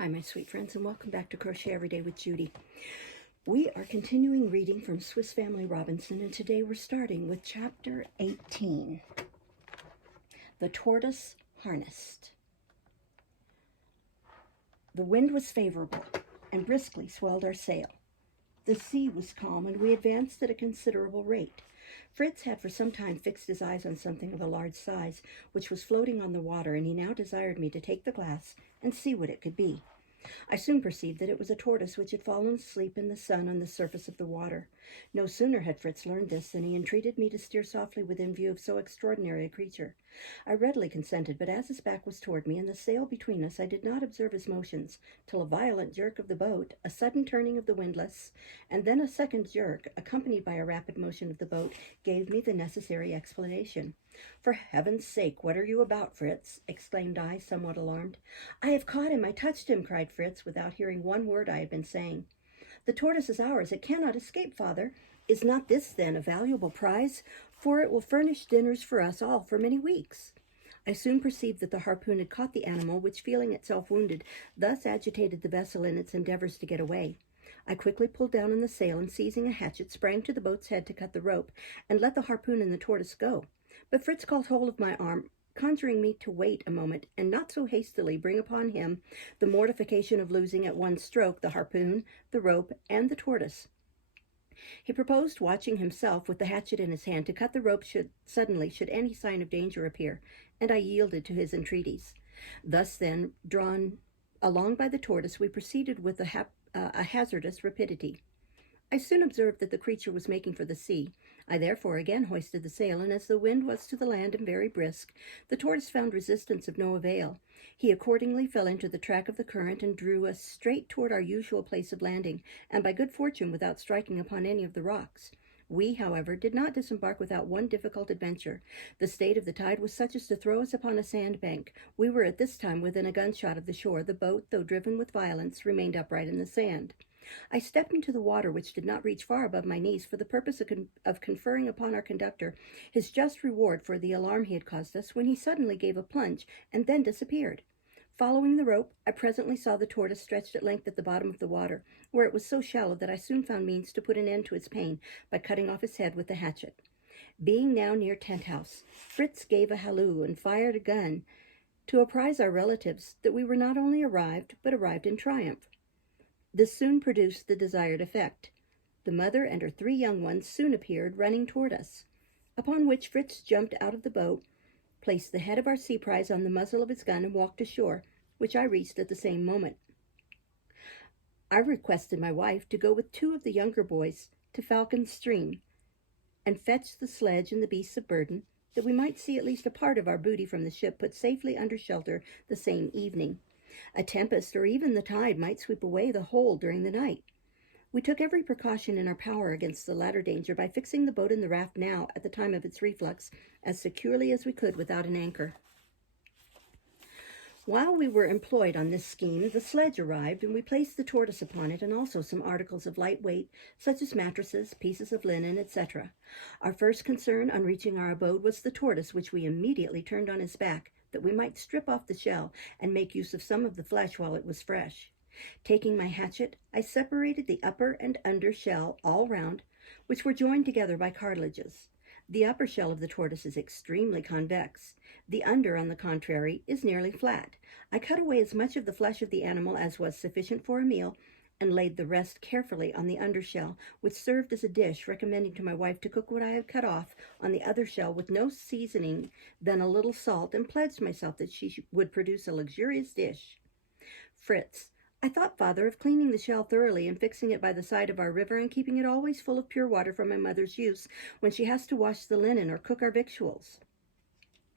Hi, my sweet friends, and welcome back to Crochet Every Day with Judy. We are continuing reading from Swiss Family Robinson, and today we're starting with Chapter 18, The Tortoise Harnessed. The wind was favorable and briskly swelled our sail. The sea was calm, and we advanced at a considerable rate. Fritz had for some time fixed his eyes on something of a large size, which was floating on the water, and he now desired me to take the glass and see what it could be. I soon perceived that it was a tortoise which had fallen asleep in the sun on the surface of the water. No sooner had Fritz learned this than he entreated me to steer softly within view of so extraordinary a creature. I readily consented, but as his back was toward me and the sail between us, I did not observe his motions, till a violent jerk of the boat, a sudden turning of the windlass, and then a second jerk, accompanied by a rapid motion of the boat, gave me the necessary explanation. "For heaven's sake, what are you about, Fritz?" exclaimed I, somewhat alarmed. "I have caught him, I touched him," cried Fritz, without hearing one word I had been saying. "The tortoise is ours, it cannot escape, father. Is not this, then, a valuable prize? For it will furnish dinners for us all for many weeks." I soon perceived that the harpoon had caught the animal, which, feeling itself wounded, thus agitated the vessel in its endeavors to get away. I quickly pulled down on the sail, and seizing a hatchet, sprang to the boat's head to cut the rope, and let the harpoon and the tortoise go. But Fritz caught hold of my arm, conjuring me to wait a moment, and not so hastily bring upon him the mortification of losing at one stroke the harpoon, the rope, and the tortoise. He proposed watching himself with the hatchet in his hand to cut the rope should any sign of danger appear, and I yielded to his entreaties. Thus then, drawn along by the tortoise, we proceeded with a hazardous rapidity. I soon observed that the creature was making for the sea. I therefore again hoisted the sail, and as the wind was to the land and very brisk, the tortoise found resistance of no avail. He accordingly fell into the track of the current and drew us straight toward our usual place of landing, and by good fortune without striking upon any of the rocks. We, however, did not disembark without one difficult adventure. The state of the tide was such as to throw us upon a sandbank. We were at this time within a gunshot of the shore. The boat, though driven with violence, remained upright in the sand. I stepped into the water, which did not reach far above my knees, for the purpose of conferring upon our conductor his just reward for the alarm he had caused us, when he suddenly gave a plunge and then disappeared. Following the rope, I presently saw the tortoise stretched at length at the bottom of the water, where it was so shallow that I soon found means to put an end to its pain by cutting off his head with the hatchet. Being now near Tent House, Fritz gave a halloo and fired a gun to apprise our relatives that we were not only arrived, but arrived in triumph. This soon produced the desired effect. The mother and her 3 young ones soon appeared, running toward us, upon which Fritz jumped out of the boat, placed the head of our sea prize on the muzzle of his gun, and walked ashore, which I reached at the same moment. I requested my wife to go with 2 of the younger boys to Falcon's Stream, and fetch the sledge and the beasts of burden, that we might see at least a part of our booty from the ship put safely under shelter the same evening. A tempest or even the tide might sweep away the whole during the night. We took every precaution in our power against the latter danger by fixing the boat and the raft now, at the time of its reflux, as securely as we could without an anchor. While we were employed on this scheme, the sledge arrived, and we placed the tortoise upon it, and also some articles of light weight, such as mattresses, pieces of linen, etc. Our first concern on reaching our abode was the tortoise, which we immediately turned on his back, that we might strip off the shell and make use of some of the flesh while it was fresh. Taking my hatchet, I separated the upper and under shell all round, which were joined together by cartilages. The upper shell of the tortoise is extremely convex. The under, on the contrary, is nearly flat. I cut away as much of the flesh of the animal as was sufficient for a meal, and laid the rest carefully on the under shell, which served as a dish, recommending to my wife to cook what I had cut off on the other shell with no seasoning than a little salt, and pledged myself that she would produce a luxurious dish. Fritz, I thought, father, of cleaning the shell thoroughly and fixing it by the side of our river, and keeping it always full of pure water for my mother's use when she has to wash the linen or cook our victuals.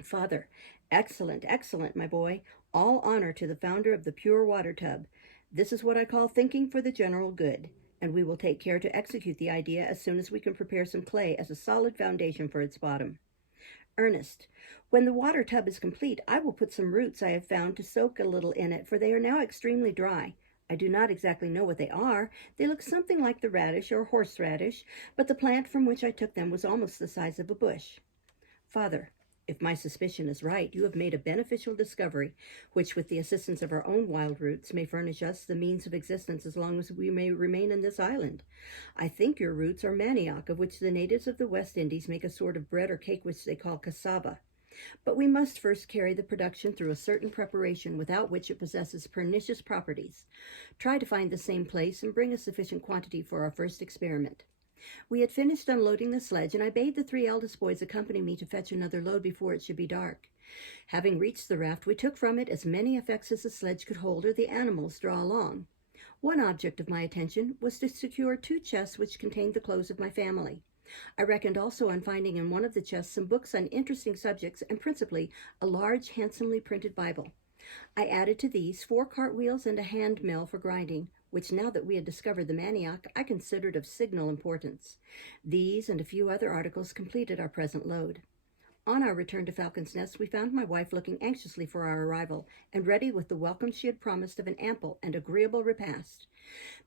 Father, excellent, excellent, my boy. All honor to the founder of the pure water tub. This is what I call thinking for the general good, and we will take care to execute the idea as soon as we can prepare some clay as a solid foundation for its bottom. Ernest, when the water tub is complete, I will put some roots I have found to soak a little in it, for they are now extremely dry. I do not exactly know what they are. They look something like the radish or horseradish, but the plant from which I took them was almost the size of a bush. Father, If my suspicion is right, you have made a beneficial discovery, which, with the assistance of our own wild roots, may furnish us the means of existence as long as we may remain in this island. I think your roots are manioc, of which the natives of the West Indies make a sort of bread or cake which they call cassava. But we must first carry the production through a certain preparation without which it possesses pernicious properties. Try to find the same place and bring a sufficient quantity for our first experiment. We had finished unloading the sledge, and I bade the 3 eldest boys accompany me to fetch another load before it should be dark. Having reached the raft, we took from it as many effects as the sledge could hold or the animals draw along. One object of my attention was to secure 2 chests which contained the clothes of my family. I reckoned also on finding in one of the chests some books on interesting subjects, and principally a large, handsomely printed Bible. I added to these 4 cartwheels and a hand mill for grinding, which, now that we had discovered the manioc, I considered of signal importance. These and a few other articles completed our present load. On our return to Falcon's Nest, we found my wife looking anxiously for our arrival, and ready with the welcome she had promised of an ample and agreeable repast.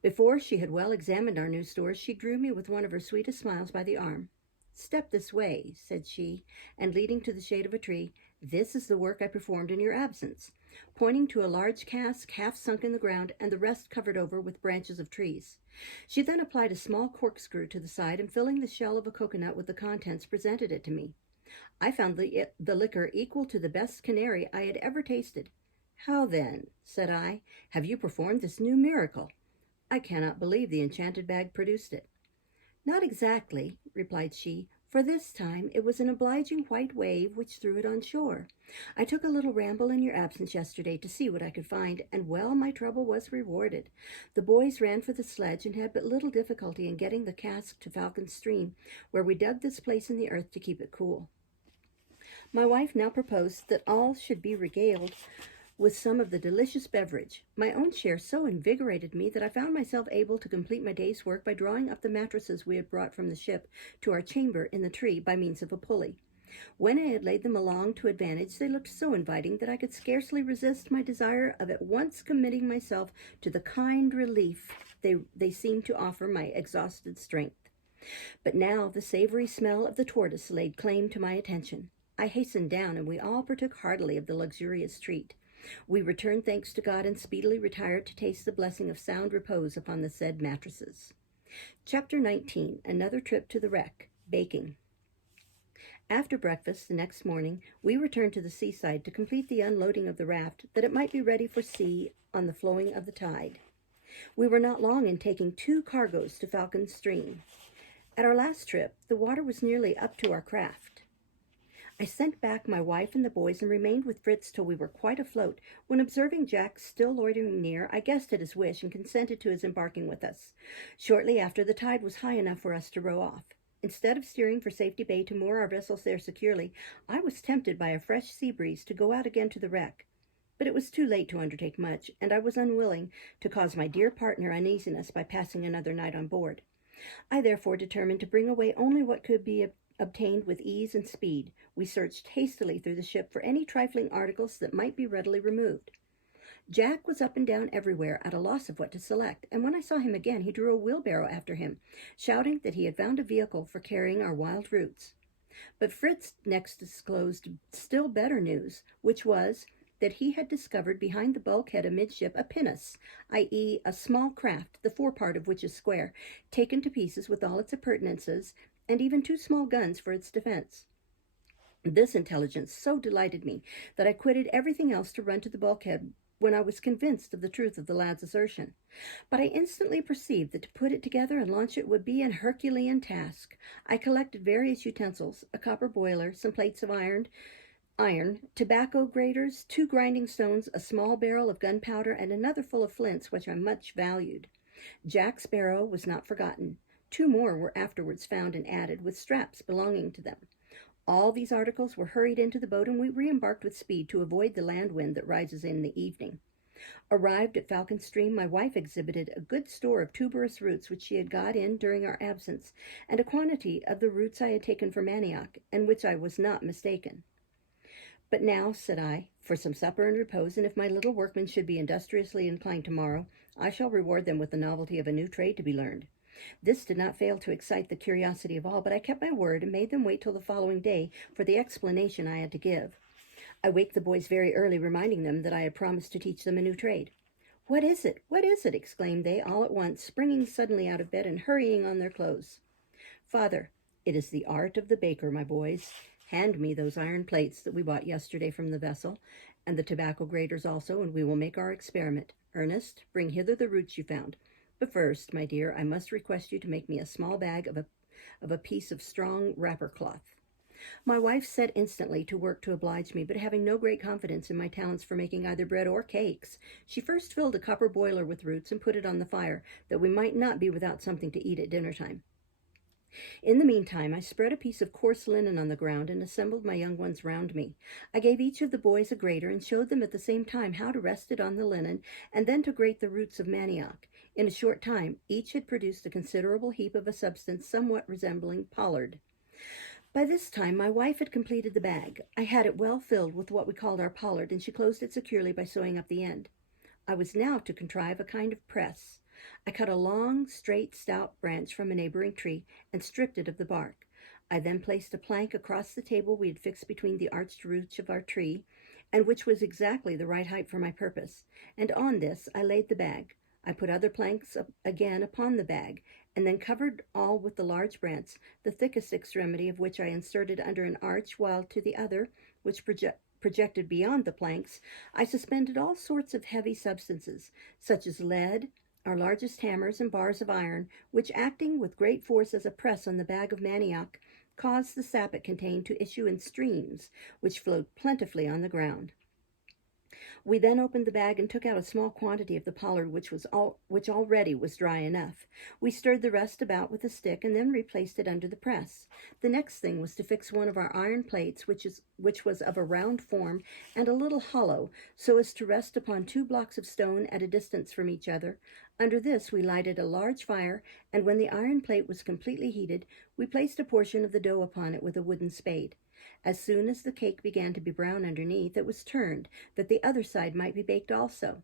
Before she had well examined our new stores, she drew me with one of her sweetest smiles by the arm. "Step this way," said she, and leading to the shade of a tree, "this is the work I performed in your absence," pointing to a large cask half sunk in the ground and the rest covered over with branches of trees. She then applied a small corkscrew to the side, and filling the shell of a coconut with the contents, presented it to me. I found the liquor equal to the best canary I had ever tasted. "How then," said I, "have you performed this new miracle? I cannot believe the enchanted bag produced it." "Not exactly," replied she, "for this time it was an obliging white wave which threw it on shore. I took a little ramble in your absence yesterday to see what I could find, and well, my trouble was rewarded. The boys ran for the sledge and had but little difficulty in getting the cask to Falcon's Stream, where we dug this place in the earth to keep it cool." My wife now proposed that all should be regaled with some of the delicious beverage. My own share so invigorated me that I found myself able to complete my day's work by drawing up the mattresses we had brought from the ship to our chamber in the tree by means of a pulley. When I had laid them along to advantage, they looked so inviting that I could scarcely resist my desire of at once committing myself to the kind relief they seemed to offer my exhausted strength. But now the savory smell of the tortoise laid claim to my attention. I hastened down, and we all partook heartily of the luxurious treat. We returned thanks to God and speedily retired to taste the blessing of sound repose upon the said mattresses. Chapter 19. Another Trip to the Wreck. Baking. After breakfast the next morning, we returned to the seaside to complete the unloading of the raft, that it might be ready for sea on the flowing of the tide. We were not long in taking 2 cargoes to Falcon's Stream. At our last trip, the water was nearly up to our craft. I sent back my wife and the boys and remained with Fritz till we were quite afloat, when, observing Jack still loitering near, I guessed at his wish and consented to his embarking with us. Shortly after, the tide was high enough for us to row off. Instead of steering for Safety Bay to moor our vessels there securely, I was tempted by a fresh sea breeze to go out again to the wreck. But it was too late to undertake much, and I was unwilling to cause my dear partner uneasiness by passing another night on board. I therefore determined to bring away only what could be obtained with ease and speed. We searched hastily through the ship for any trifling articles that might be readily removed. Jack was up and down everywhere, at a loss of what to select, and when I saw him again, he drew a wheelbarrow after him, shouting that he had found a vehicle for carrying our wild roots. But Fritz next disclosed still better news, which was that he had discovered behind the bulkhead amidship a pinnace, i.e., a small craft, the forepart of which is square, taken to pieces with all its appurtenances, and even 2 small guns for its defense. This intelligence so delighted me that I quitted everything else to run to the bulkhead, when I was convinced of the truth of the lad's assertion. But I instantly perceived that to put it together and launch it would be an Herculean task. I collected various utensils, a copper boiler, some plates of iron, tobacco graters, 2 grinding stones, a small barrel of gunpowder, and another full of flints, which I much valued. Jack's barrow was not forgotten. 2 more were afterwards found and added, with straps belonging to them. All these articles were hurried into the boat, and we re-embarked with speed to avoid the land wind that rises in the evening. Arrived at Falcon's Stream, my wife exhibited a good store of tuberous roots which she had got in during our absence, and a quantity of the roots I had taken for manioc, and which I was not mistaken. "But now," said I, "for some supper and repose, and if my little workmen should be industriously inclined tomorrow, I shall reward them with the novelty of a new trade to be learned. This did not fail to excite the curiosity of all, but I kept my word and made them wait till the following day for the explanation I had to give. I waked the boys very early, reminding them that I had promised to teach them a new trade. "What is it? What is it?" exclaimed they all at once, springing suddenly out of bed and hurrying on their clothes. "Father, it is the art of the baker, my boys. Hand me those iron plates that we bought yesterday from the vessel, and the tobacco graters also, and we will make our experiment. Ernest, bring hither the roots you found. But first, my dear, I must request you to make me a small bag of a piece of strong wrapper cloth." My wife set instantly to work to oblige me, but having no great confidence in my talents for making either bread or cakes, she first filled a copper boiler with roots and put it on the fire, that we might not be without something to eat at dinner time. In the meantime, I spread a piece of coarse linen on the ground and assembled my young ones round me. I gave each of the boys a grater and showed them at the same time how to rest it on the linen and then to grate the roots of manioc. In a short time, each had produced a considerable heap of a substance somewhat resembling pollard. By this time, my wife had completed the bag. I had it well filled with what we called our pollard, and she closed it securely by sewing up the end. I was now to contrive a kind of press. I cut a long, straight, stout branch from a neighboring tree and stripped it of the bark. I then placed a plank across the table we had fixed between the arched roots of our tree, and which was exactly the right height for my purpose, and on this I laid the bag. I put other planks again upon the bag, and then covered all with the large branch, the thickest extremity of which I inserted under an arch, while to the other, which projected beyond the planks, I suspended all sorts of heavy substances, such as lead, our largest hammers, and bars of iron, which, acting with great force as a press on the bag of manioc, caused the sap it contained to issue in streams, which flowed plentifully on the ground. We then opened the bag and took out a small quantity of the pollard, which already was dry enough. We stirred the rest about with a stick and then replaced it under the press. The next thing was to fix one of our iron plates, which was of a round form and a little hollow, so as to rest upon 2 blocks of stone at a distance from each other. Under this we lighted a large fire, and when the iron plate was completely heated, we placed a portion of the dough upon it with a wooden spade. As soon as the cake began to be brown underneath, it was turned, that the other side might be baked also.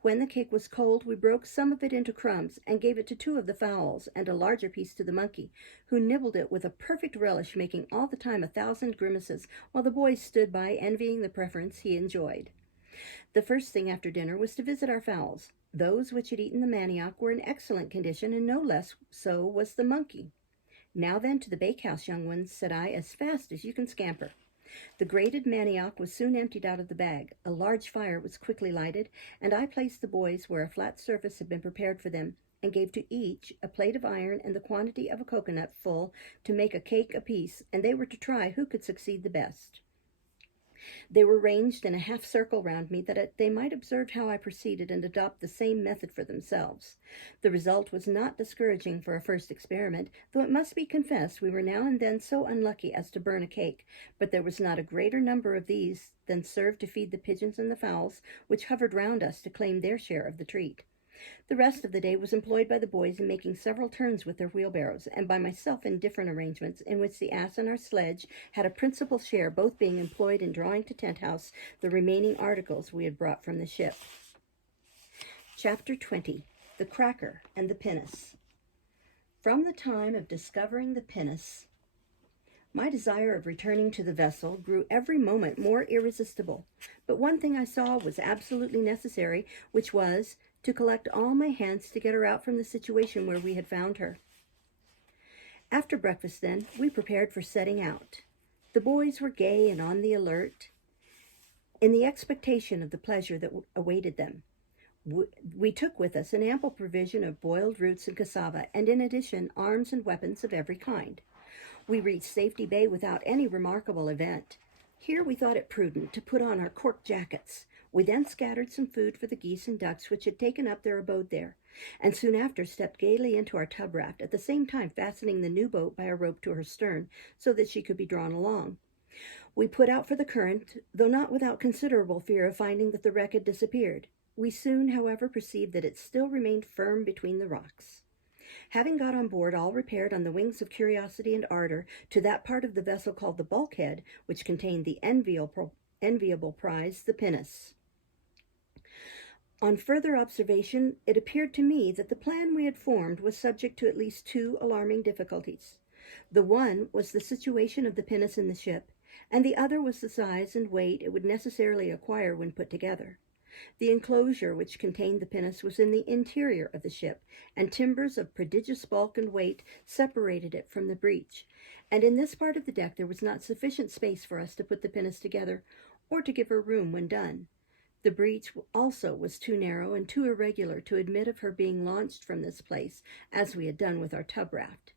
When the cake was cold, we broke some of it into crumbs and gave it to 2 of the fowls, and a larger piece to the monkey, who nibbled it with a perfect relish, making all the time 1,000 grimaces, while the boys stood by, envying the preference he enjoyed. The first thing after dinner was to visit our fowls. Those which had eaten the manioc were in excellent condition, and no less so was the monkey. "Now then, to the bakehouse, young ones," said I, "as fast as you can scamper." The grated manioc was soon emptied out of the bag. A large fire was quickly lighted, and I placed the boys where a flat surface had been prepared for them, and gave to each a plate of iron and the quantity of a coconut full to make a cake apiece, and they were to try who could succeed the best. They were ranged in a half circle round me, that they might observe how I proceeded and adopt the same method for themselves. The result was not discouraging for a first experiment, though it must be confessed we were now and then so unlucky as to burn a cake, but there was not a greater number of these than served to feed the pigeons and the fowls, which hovered round us to claim their share of the treat. The rest of the day was employed by the boys in making several turns with their wheelbarrows, and by myself in different arrangements, in which the ass and our sledge had a principal share, both being employed in drawing to Tent House the remaining articles we had brought from the ship. Chapter 20. The Cracker and the Pinnace. From the time of discovering the Pinnace, my desire of returning to the vessel grew every moment more irresistible. But one thing I saw was absolutely necessary, which was to collect all my hands to get her out from the situation where we had found her. After breakfast, then, we prepared for setting out. The boys were gay and on the alert, in the expectation of the pleasure that awaited them. We took with us an ample provision of boiled roots and cassava, and in addition, arms and weapons of every kind. We reached Safety Bay without any remarkable event. Here we thought it prudent to put on our cork jackets. We then scattered some food for the geese and ducks which had taken up their abode there, and soon after stepped gaily into our tub raft, at the same time fastening the new boat by a rope to her stern, so that she could be drawn along. We put out for the current, though not without considerable fear of finding that the wreck had disappeared. We soon, however, perceived that it still remained firm between the rocks. Having got on board, all repaired on the wings of curiosity and ardor to that part of the vessel called the bulkhead, which contained the enviable prize, the pinnace. On further observation, it appeared to me that the plan we had formed was subject to at least two alarming difficulties. The one was the situation of the pinnace in the ship, and the other was the size and weight it would necessarily acquire when put together. The enclosure which contained the pinnace was in the interior of the ship, and timbers of prodigious bulk and weight separated it from the breach, and in this part of the deck there was not sufficient space for us to put the pinnace together, or to give her room when done. The breach also was too narrow and too irregular to admit of her being launched from this place, as we had done with our tub raft.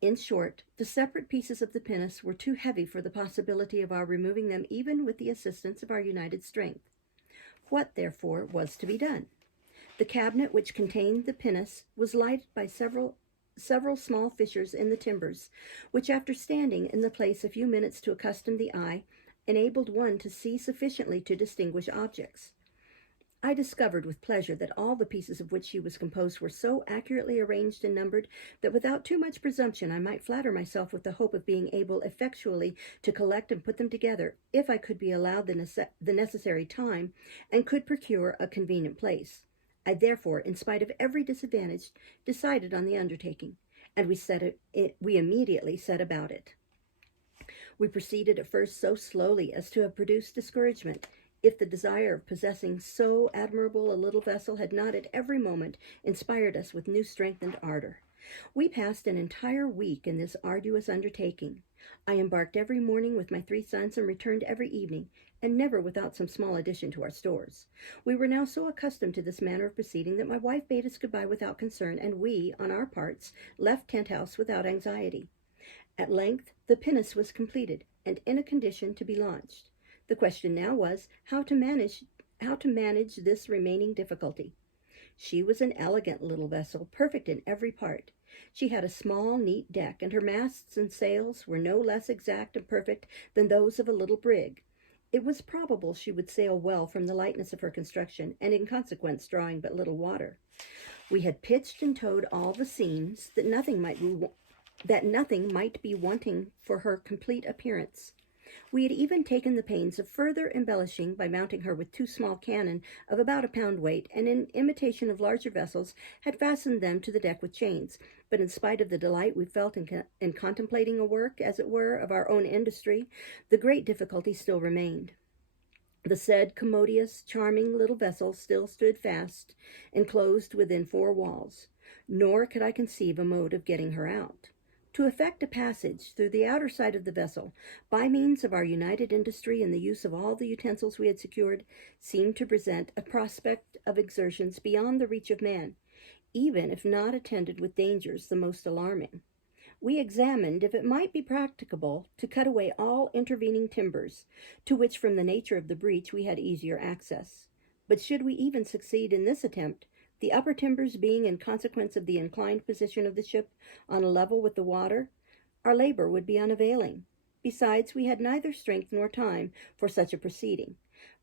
In short, the separate pieces of the pinnace were too heavy for the possibility of our removing them even with the assistance of our united strength. What, therefore, was to be done? The cabinet which contained the pinnace was lighted by several small fissures in the timbers, which, after standing in the place a few minutes to accustom the eye, enabled one to see sufficiently to distinguish objects. I discovered with pleasure that all the pieces of which she was composed were so accurately arranged and numbered that without too much presumption I might flatter myself with the hope of being able effectually to collect and put them together, if I could be allowed the necessary time and could procure a convenient place. I therefore, in spite of every disadvantage, decided on the undertaking, and we immediately set about it. We proceeded at first so slowly as to have produced discouragement, if the desire of possessing so admirable a little vessel had not at every moment inspired us with new strength and ardor. We passed an entire week in this arduous undertaking. I embarked every morning with my 3 sons and returned every evening, and never without some small addition to our stores. We were now so accustomed to this manner of proceeding that my wife bade us goodbye without concern, and we, on our parts, left Tent House without anxiety. At length the pinnace was completed, and in a condition to be launched. The question now was how to manage this remaining difficulty. She was an elegant little vessel, perfect in every part. She had a small, neat deck, and her masts and sails were no less exact and perfect than those of a little brig. It was probable she would sail well from the lightness of her construction, and in consequence drawing but little water. We had pitched and towed all the seams, that nothing might be wanting for her complete appearance. We had even taken the pains of further embellishing by mounting her with 2 small cannon of about 1 pound weight, and in imitation of larger vessels had fastened them to the deck with chains. But in spite of the delight we felt in contemplating a work, as it were, of our own industry, the great difficulty still remained. The said commodious, charming little vessel still stood fast, enclosed within 4 walls, nor could I conceive a mode of getting her out. To effect a passage through the outer side of the vessel, by means of our united industry and the use of all the utensils we had secured, seemed to present a prospect of exertions beyond the reach of man, even if not attended with dangers the most alarming. We examined if it might be practicable to cut away all intervening timbers, to which from the nature of the breach we had easier access. But should we even succeed in this attempt, the upper timbers being, in consequence of the inclined position of the ship, on a level with the water, our labor would be unavailing. Besides, we had neither strength nor time for such a proceeding.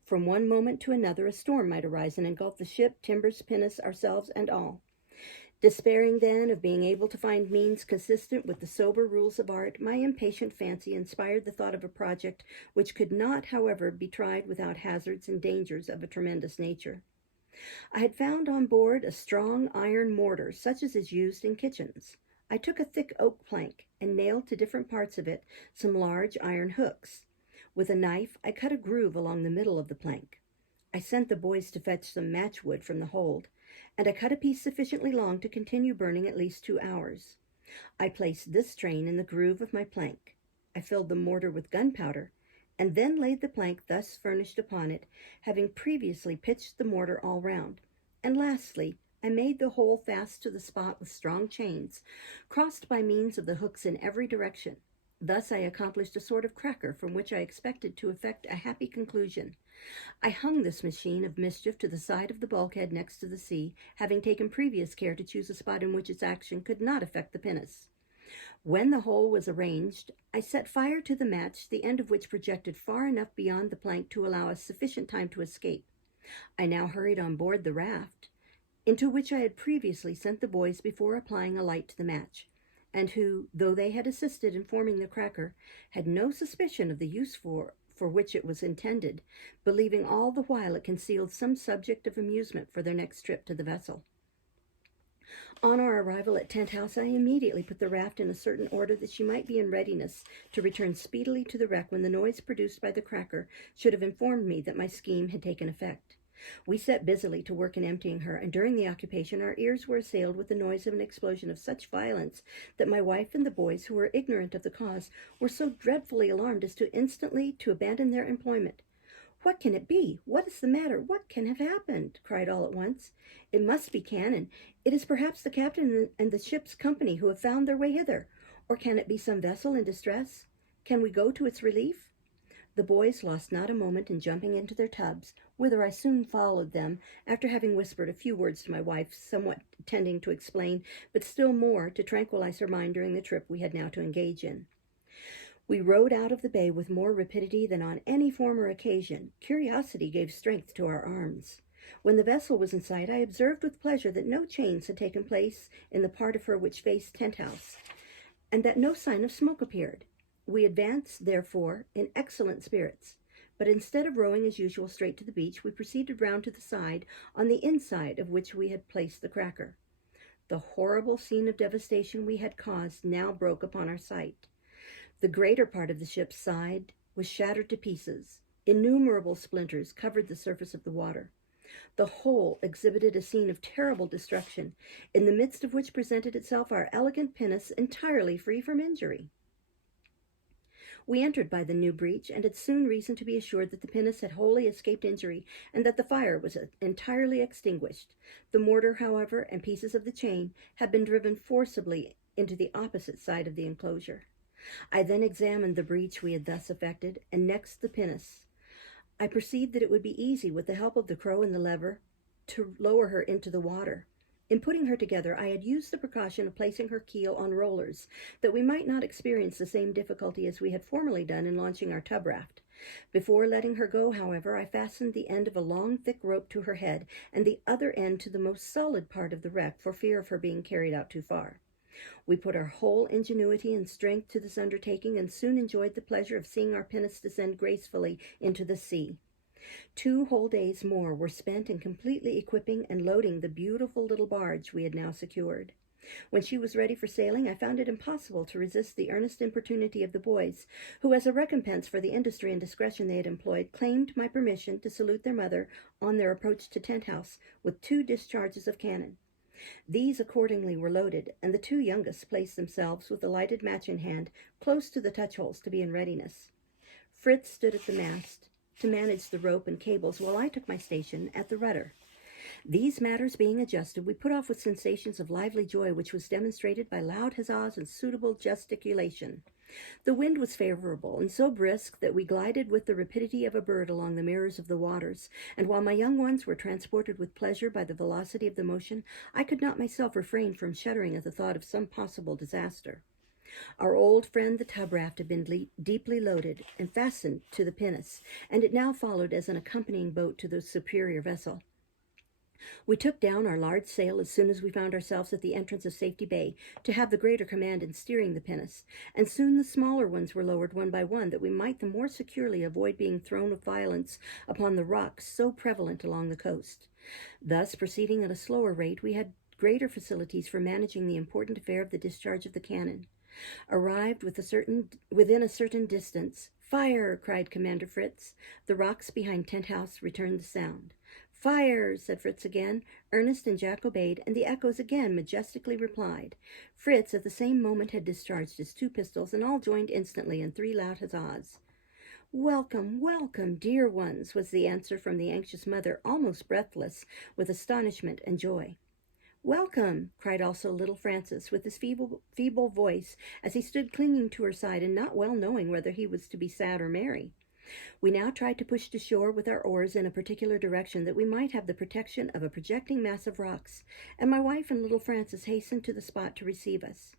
From one moment to another a storm might arise and engulf the ship, timbers, pinnace, ourselves, and all. Despairing then of being able to find means consistent with the sober rules of art, my impatient fancy inspired the thought of a project which could not, however, be tried without hazards and dangers of a tremendous nature. I had found on board a strong iron mortar, such as is used in kitchens. I took a thick oak plank and nailed to different parts of it some large iron hooks. With a knife, I cut a groove along the middle of the plank. I sent the boys to fetch some matchwood from the hold, and I cut a piece sufficiently long to continue burning at least 2 hours. I placed this train in the groove of my plank. I filled the mortar with gunpowder, and then laid the plank thus furnished upon it, having previously pitched the mortar all round. And lastly, I made the whole fast to the spot with strong chains, crossed by means of the hooks in every direction. Thus I accomplished a sort of cracker from which I expected to effect a happy conclusion. I hung this machine of mischief to the side of the bulkhead next to the sea, having taken previous care to choose a spot in which its action could not affect the pinnace. When the whole was arranged, I set fire to the match, the end of which projected far enough beyond the plank to allow us sufficient time to escape. I now hurried on board the raft, into which I had previously sent the boys before applying a light to the match, and who, though they had assisted in forming the cracker, had no suspicion of the use for for which it was intended, believing all the while it concealed some subject of amusement for their next trip to the vessel. On our arrival at Tent House, I immediately put the raft in a certain order that she might be in readiness to return speedily to the wreck when the noise produced by the cracker should have informed me that my scheme had taken effect. We set busily to work in emptying her, and during the occupation our ears were assailed with the noise of an explosion of such violence that my wife and the boys, who were ignorant of the cause, were so dreadfully alarmed as to instantly to abandon their employment. "What can it be? What is the matter? What can have happened?" cried all at once. "It must be cannon. It is perhaps the captain and the ship's company who have found their way hither. Or can it be some vessel in distress? Can we go to its relief?" The boys lost not a moment in jumping into their tubs, whither I soon followed them, after having whispered a few words to my wife, somewhat tending to explain, but still more to tranquilize her mind during the trip we had now to engage in. We rowed out of the bay with more rapidity than on any former occasion. Curiosity gave strength to our arms. When the vessel was in sight, I observed with pleasure that no change had taken place in the part of her which faced Tent House, and that no sign of smoke appeared. We advanced, therefore, in excellent spirits, but instead of rowing as usual straight to the beach, we proceeded round to the side, on the inside of which we had placed the cracker. The horrible scene of devastation we had caused now broke upon our sight. The greater part of the ship's side was shattered to pieces. Innumerable splinters covered the surface of the water. The whole exhibited a scene of terrible destruction, in the midst of which presented itself our elegant pinnace entirely free from injury. We entered by the new breach, and had soon reason to be assured that the pinnace had wholly escaped injury, and that the fire was entirely extinguished. The mortar, however, and pieces of the chain had been driven forcibly into the opposite side of the enclosure. I then examined the breach we had thus effected, and next the pinnace. I perceived that it would be easy, with the help of the crow and the lever, to lower her into the water. In putting her together, I had used the precaution of placing her keel on rollers, that we might not experience the same difficulty as we had formerly done in launching our tub raft. Before letting her go, however, I fastened the end of a long, thick rope to her head, and the other end to the most solid part of the wreck, for fear of her being carried out too far. We put our whole ingenuity and strength to this undertaking, and soon enjoyed the pleasure of seeing our pinnace descend gracefully into the sea. 2 whole days more were spent in completely equipping and loading the beautiful little barge we had now secured. When she was ready for sailing, I found it impossible to resist the earnest importunity of the boys, who, as a recompense for the industry and discretion they had employed, claimed my permission to salute their mother on their approach to Tent House with 2 discharges of cannon. These accordingly were loaded, and the 2 youngest placed themselves, with a lighted match in hand, close to the touch-holes to be in readiness. Fritz stood at the mast to manage the rope and cables, while I took my station at the rudder. These matters being adjusted, we put off with sensations of lively joy, which was demonstrated by loud huzzas and suitable gesticulation. The wind was favorable, and so brisk that we glided with the rapidity of a bird along the mirrors of the waters, and while my young ones were transported with pleasure by the velocity of the motion, I could not myself refrain from shuddering at the thought of some possible disaster. Our old friend the tub raft had been deeply loaded and fastened to the pinnace, and it now followed as an accompanying boat to the superior vessel. We took down our large sail as soon as we found ourselves at the entrance of Safety Bay, to have the greater command in steering the pinnace, and soon the smaller ones were lowered one by one, that we might the more securely avoid being thrown with violence upon the rocks so prevalent along the coast. Thus, proceeding at a slower rate, we had greater facilities for managing the important affair of the discharge of the cannon. Arrived within a certain distance, "Fire!" cried Commander Fritz. The rocks behind Tent House returned the sound. "Fire!" said Fritz again. Ernest and Jack obeyed, and the echoes again majestically replied. Fritz at the same moment had discharged his 2 pistols, and all joined instantly in 3 loud huzzas. "Welcome, welcome, dear ones," was the answer from the anxious mother, almost breathless with astonishment and joy. "Welcome," cried also little Francis, with his feeble voice, as he stood clinging to her side, and not well knowing whether he was to be sad or merry. We now tried to push to shore with our oars in a particular direction, that we might have the protection of a projecting mass of rocks, and my wife and little Francis hastened to the spot to receive us.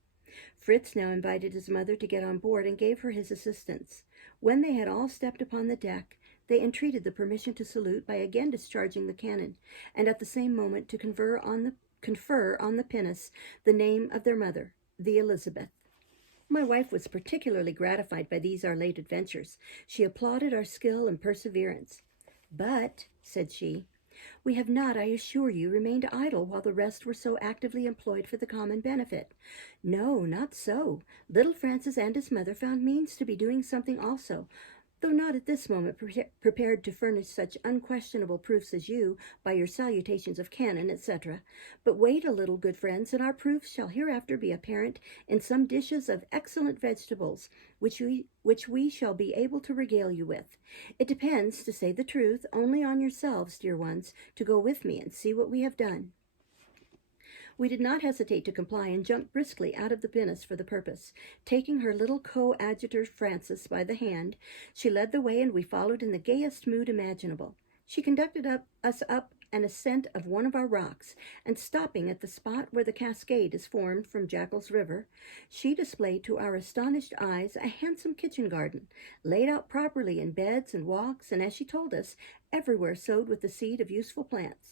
Fritz now invited his mother to get on board, and gave her his assistance. When they had all stepped upon the deck, they entreated the permission to salute by again discharging the cannon, and at the same moment to confer on the pinnace the name of their mother, the Elizabeth. My wife was particularly gratified by these our late adventures. She applauded our skill and perseverance. "But," said she, "we have not, I assure you, remained idle while the rest were so actively employed for the common benefit. No, not so. Little Francis and his mother found means to be doing something also, though not at this moment prepared to furnish such unquestionable proofs as you, by your salutations of cannon, etc. But wait a little, good friends, and our proofs shall hereafter be apparent in some dishes of excellent vegetables, which we shall be able to regale you with. It depends, to say the truth, only on yourselves, dear ones, to go with me and see what we have done." We did not hesitate to comply, and jumped briskly out of the pinnace for the purpose. Taking her little coadjutor Francis by the hand, she led the way, and we followed in the gayest mood imaginable. She conducted us up an ascent of one of our rocks, and stopping at the spot where the cascade is formed from Jackal's River, she displayed to our astonished eyes a handsome kitchen garden, laid out properly in beds and walks, and, as she told us, everywhere sowed with the seed of useful plants.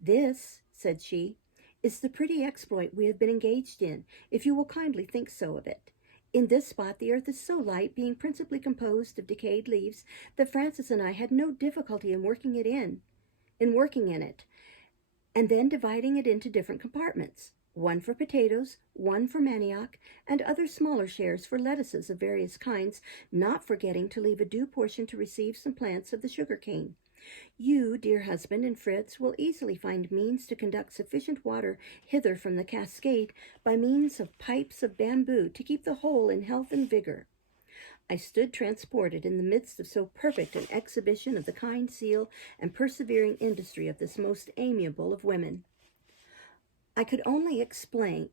"This," said she, "is the pretty exploit we have been engaged in, if you will kindly think so of it. In this spot the earth is so light, being principally composed of decayed leaves, that Francis and I had no difficulty in working in it, and then dividing it into different compartments, one for potatoes, one for manioc, and other smaller shares for lettuces of various kinds, not forgetting to leave a due portion to receive some plants of the sugar cane. You, dear husband, and Fritz will easily find means to conduct sufficient water hither from the cascade by means of pipes of bamboo to keep the whole in health and vigor." I stood transported in the midst of so perfect an exhibition of the kind zeal and persevering industry of this most amiable of women. I could only exclaim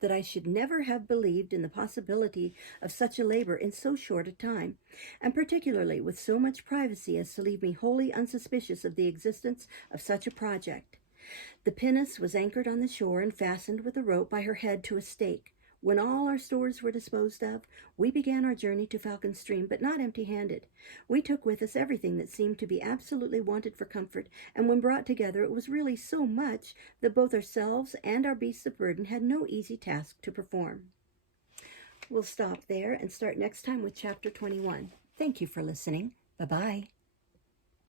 that I should never have believed in the possibility of such a labor in so short a time, and particularly with so much privacy as to leave me wholly unsuspicious of the existence of such a project. The pinnace was anchored on the shore and fastened with a rope by her head to a stake. When all our stores were disposed of, we began our journey to Falcon Stream, but not empty-handed. We took with us everything that seemed to be absolutely wanted for comfort, and when brought together it was really so much that both ourselves and our beasts of burden had no easy task to perform. We'll stop there and start next time with Chapter 21. Thank you for listening. Bye-bye.